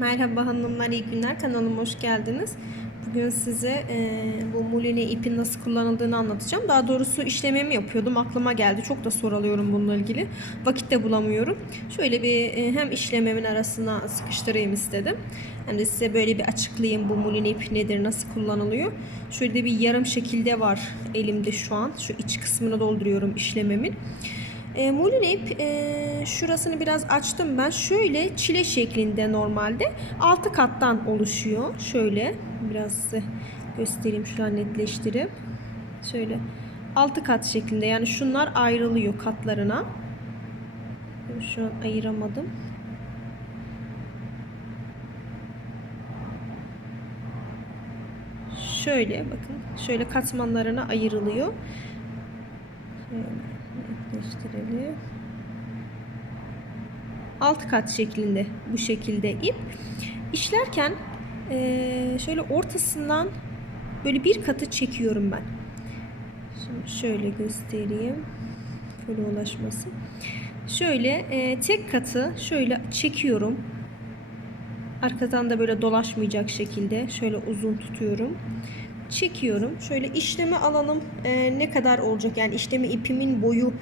Merhaba hanımlar, iyi günler. Kanalıma hoş geldiniz. Bugün size e, bu muline ipin nasıl kullanıldığını anlatacağım. Daha doğrusu işlememi yapıyordum. Aklıma geldi. Çok da soru alıyorum bununla ilgili. Vakit de bulamıyorum. Şöyle bir e, hem işlememin arasına sıkıştırayım istedim. Hem de size böyle bir açıklayayım bu muline ip nedir, nasıl kullanılıyor. Şöyle bir yarım şekilde var elimde şu an. Şu iç kısmını dolduruyorum işlememin. E, muline ip e, şurasını biraz açtım ben. Şöyle çile şeklinde normalde. Altı kattan oluşuyor. Şöyle biraz size göstereyim. Şuradan netleştirip. Şöyle altı kat şeklinde. Yani şunlar ayrılıyor katlarına. Şu an ayıramadım. Şöyle bakın. Şöyle katmanlarına ayrılıyor. Şöyle netleştirelim. Alt kat şeklinde bu şekilde ip. İşlerken eee, şöyle ortasından böyle bir katı çekiyorum ben. Şimdi şöyle göstereyim. Böyle ulaşmasın. Şöyle eee, tek katı şöyle çekiyorum. Arkadan da böyle dolaşmayacak şekilde şöyle uzun tutuyorum çekiyorum. Şöyle işleme alanım e, ne kadar olacak yani işleme ipimin boyu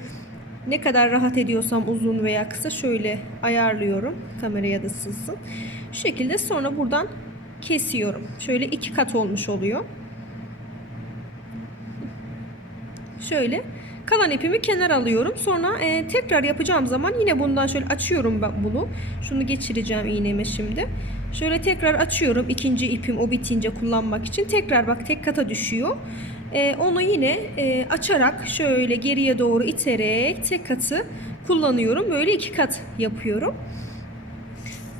ne kadar rahat ediyorsam uzun veya kısa şöyle ayarlıyorum. Kameraya da sızsın. Şu şekilde sonra buradan kesiyorum. Şöyle iki kat olmuş oluyor. Şöyle kalan ipimi kenar alıyorum. Sonra e, tekrar yapacağım zaman yine bundan şöyle açıyorum ben bunu. Şunu geçireceğim iğneme şimdi. Şöyle tekrar açıyorum ikinci ipim o bitince kullanmak için. Tekrar bak tek kata düşüyor. E, onu yine e, açarak şöyle geriye doğru iterek tek katı kullanıyorum. Böyle iki kat yapıyorum.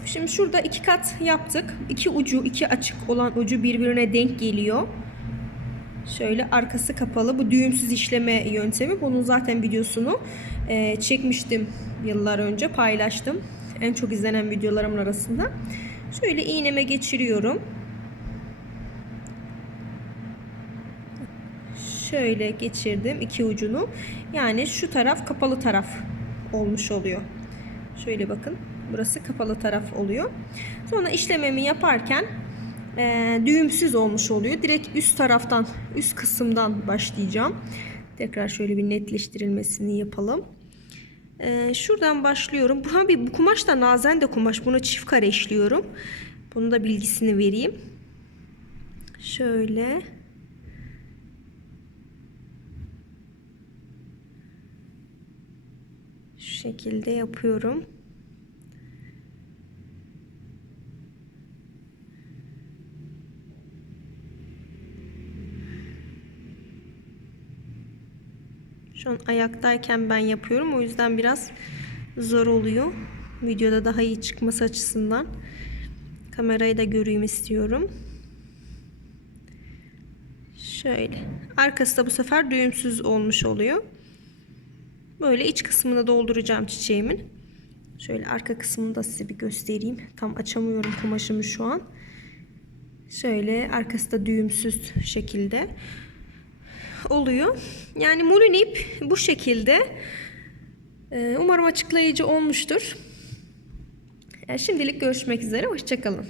Şimdi şurada iki kat yaptık. İki ucu, iki açık olan ucu birbirine denk geliyor. Şöyle arkası kapalı. Bu düğümsüz işleme yöntemi. Bunun zaten videosunu e, çekmiştim yıllar önce. Paylaştım. En çok izlenen videolarımın arasında. Şöyle iğneme geçiriyorum. Şöyle geçirdim iki ucunu. Yani şu taraf kapalı taraf olmuş oluyor. Şöyle bakın. Burası kapalı taraf oluyor. Sonra işlememi yaparken e, düğümsüz olmuş oluyor. Direkt üst taraftan, üst kısımdan başlayacağım. Tekrar şöyle bir netleştirilmesini yapalım. E, şuradan başlıyorum. Bu, bir, bu kumaş da nazen de kumaş. Bunu çift kare işliyorum. Bunun da bilgisini vereyim. Şöyle. Şu şekilde yapıyorum. Şu an ayaktayken ben yapıyorum. O yüzden biraz zor oluyor. Videoda daha iyi çıkması açısından. Kamerayı da göreyim istiyorum. Şöyle. Arkası da bu sefer düğümsüz olmuş oluyor. Böyle iç kısmını dolduracağım çiçeğimin. Şöyle arka kısmını da size bir göstereyim. Tam açamıyorum kumaşımı şu an. Şöyle arkası da düğümsüz şekilde oluyor. Yani mulin ip bu şekilde. Ee, Umarım açıklayıcı olmuştur. Şimdilik görüşmek üzere. Hoşçakalın.